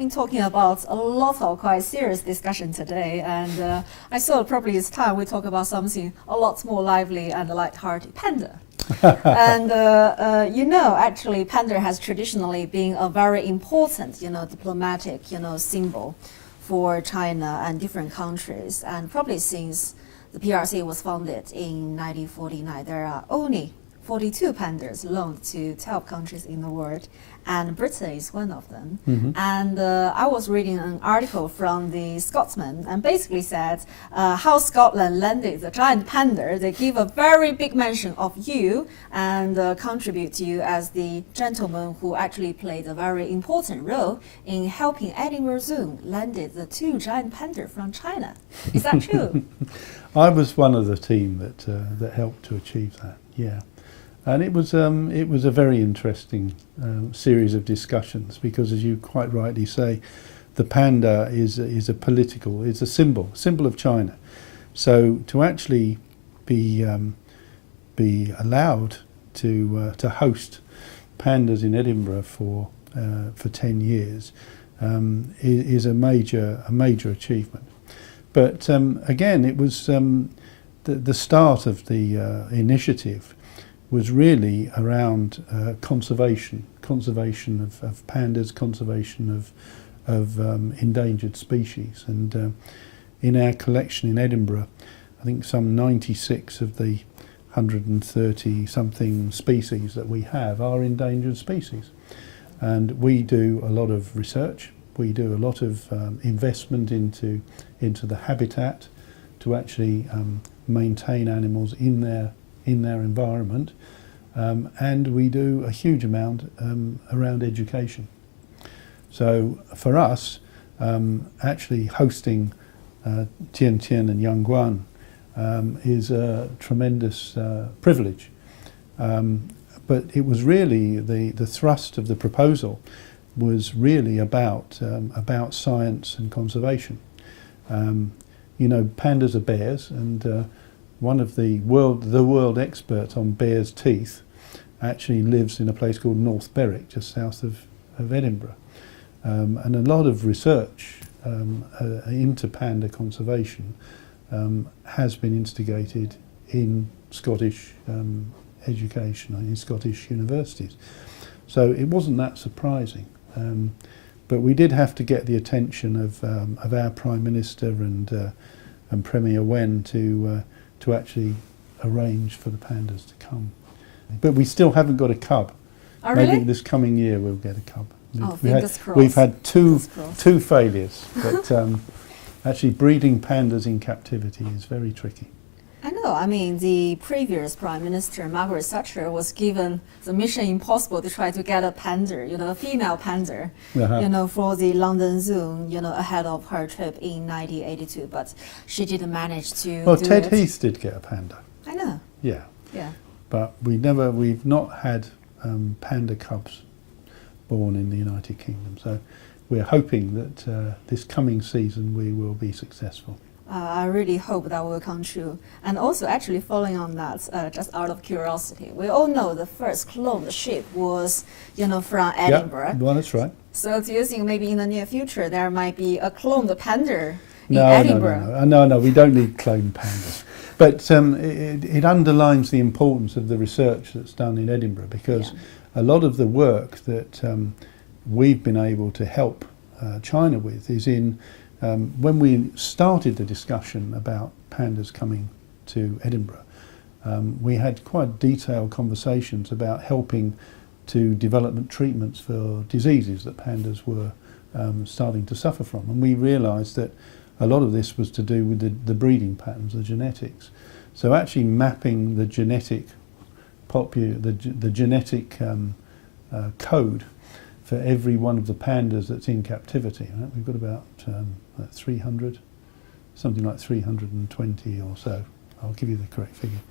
been talking about a lot of quite serious discussion today, and I thought probably it's time we talk about something a lot more lively and light-hearted, panda. And actually, panda has traditionally been a very important, diplomatic, symbol for China and different countries. And probably since the PRC was founded in 1949, there are only 42 pandas loaned to 12 countries in the world, and Britain is one of them. Mm-hmm. And I was reading an article from the Scotsman, and basically said how Scotland landed the giant panda. They give a very big mention of you and contribute to you as the gentleman who actually played a very important role in helping Edinburgh Zoo landed the 2 giant pandas from China. Is that true? I was one of the team that helped to achieve that. Yeah. And it was a very interesting series of discussions, because, as you quite rightly say, the panda is a symbol of China. So to actually be allowed to host pandas in Edinburgh for 10 years is a major achievement. But again, it was the start of the initiative was really around conservation of pandas, conservation of endangered species. And in our collection in Edinburgh, I think some 96 of the 130 something species that we have are endangered species. And we do a lot of research, we do a lot of investment into the habitat to actually maintain animals in their environment, and we do a huge amount around education. So for us, actually hosting Tian and Yangguan is a tremendous privilege. But it was really the thrust of the proposal was really about science and conservation. Pandas are bears, and one of the world expert on bears' teeth actually lives in a place called North Berwick, just south of Edinburgh. And a lot of research into panda conservation has been instigated in Scottish education, in Scottish universities. So it wasn't that surprising. But we did have to get the attention of our Prime Minister and Premier Wen to actually arrange for the pandas to come. But we still haven't got a cub. Oh, Maybe really? this coming year we'll get a cub. Fingers crossed. We've had two failures, but actually breeding pandas in captivity is very tricky. I know. I mean, the previous Prime Minister, Margaret Thatcher, was given the mission impossible to try to get a panda, a female panda, for the London Zoo, ahead of her trip in 1982. But she didn't manage to. Well, Ted Heath did get a panda. I know. Yeah. Yeah. But we've not had panda cubs born in the United Kingdom. So we're hoping that this coming season we will be successful. I really hope that will come true. And also, actually, following on that, just out of curiosity, we all know the first cloned sheep was, from Edinburgh. Yeah, well, that's right. So do you think maybe in the near future there might be a cloned panda in Edinburgh? No, we don't need cloned pandas. But it underlines the importance of the research that's done in Edinburgh, because a lot of the work that we've been able to help China with is in when we started the discussion about pandas coming to Edinburgh, we had quite detailed conversations about helping to develop treatments for diseases that pandas were starting to suffer from. And we realised that a lot of this was to do with the breeding patterns, the genetics. So actually mapping the genetic code for every one of the pandas that's in captivity. Right? We've got about 300, something like 320 or so, I'll give you the correct figure,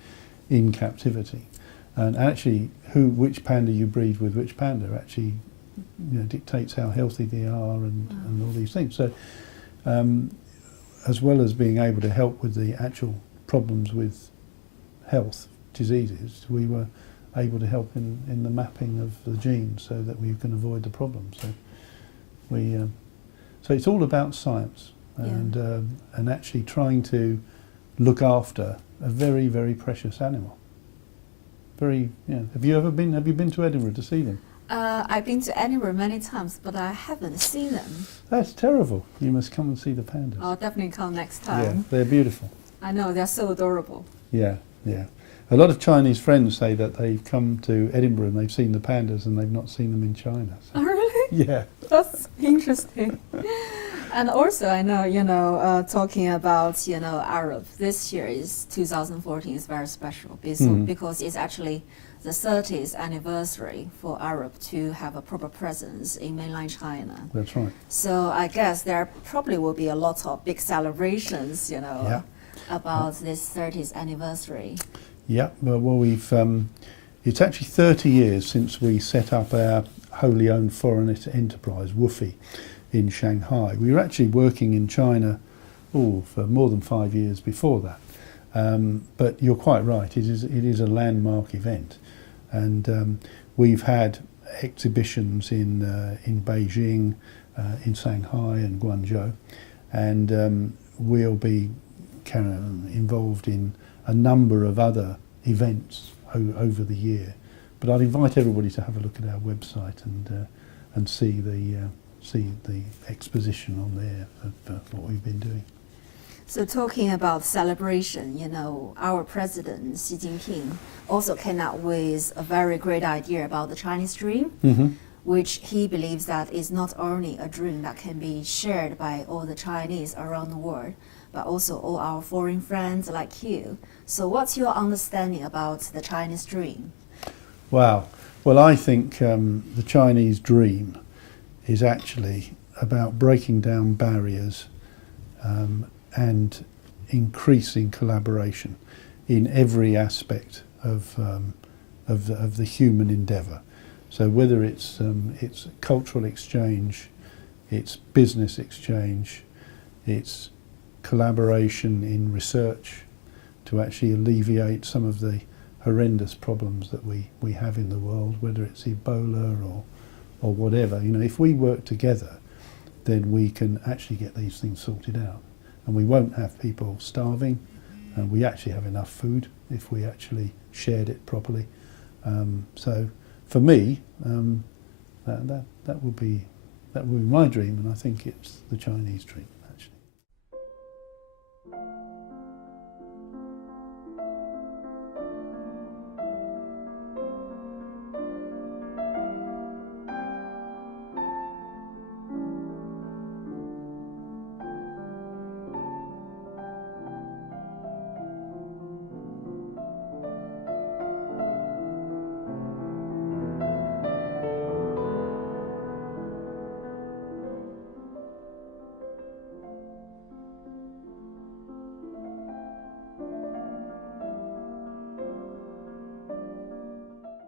in captivity. And actually which panda you breed with which panda actually dictates how healthy they are and all these things. So as well as being able to help with the actual problems with health, diseases, we were able to help in the mapping of the genes so that we can avoid the problems. So we So it's all about science and actually trying to look after a very, very precious animal. Very, yeah. Have you been to Edinburgh to see them? I've been to Edinburgh many times, but I haven't seen them. That's terrible. You must come and see the pandas. I'll definitely come next Yeah, time. they're beautiful. I know, they're so adorable. Yeah, yeah. A lot of Chinese friends say that they've come to Edinburgh and they've seen the pandas and they've not seen them in China. So. Oh, really? Yeah. That's interesting. And also, I know, talking about, Arup, this year is 2014 is very special because it's actually the 30th anniversary for Arup to have a proper presence in mainland China. That's right. So I guess there probably will be a lot of big celebrations, about this 30th anniversary. Yeah, well we've, it's actually 30 years since we set up our wholly owned foreign enterprise, WFOE, in Shanghai. We were actually working in China for more than 5 years before that. But you're quite right, it is a landmark event. And we've had exhibitions in Beijing, in Shanghai and Guangzhou, and we'll be involved in a number of other events over the year. But I'd invite everybody to have a look at our website and see the exposition on there of what we've been doing. So talking about celebration, our president, Xi Jinping, also came up with a very great idea about the Chinese dream, which he believes that is not only a dream that can be shared by all the Chinese around the world, but also all our foreign friends like you. So what's your understanding about the Chinese dream? Wow. Well, I think the Chinese dream is actually about breaking down barriers and increasing collaboration in every aspect of the human endeavour. So whether it's cultural exchange, it's business exchange, it's collaboration in research to actually alleviate some of the horrendous problems that we have in the world, whether it's Ebola or whatever. If we work together, then we can actually get these things sorted out. And we won't have people starving, and we actually have enough food if we actually shared it properly. So for me, that would be my dream, and I think it's the Chinese dream.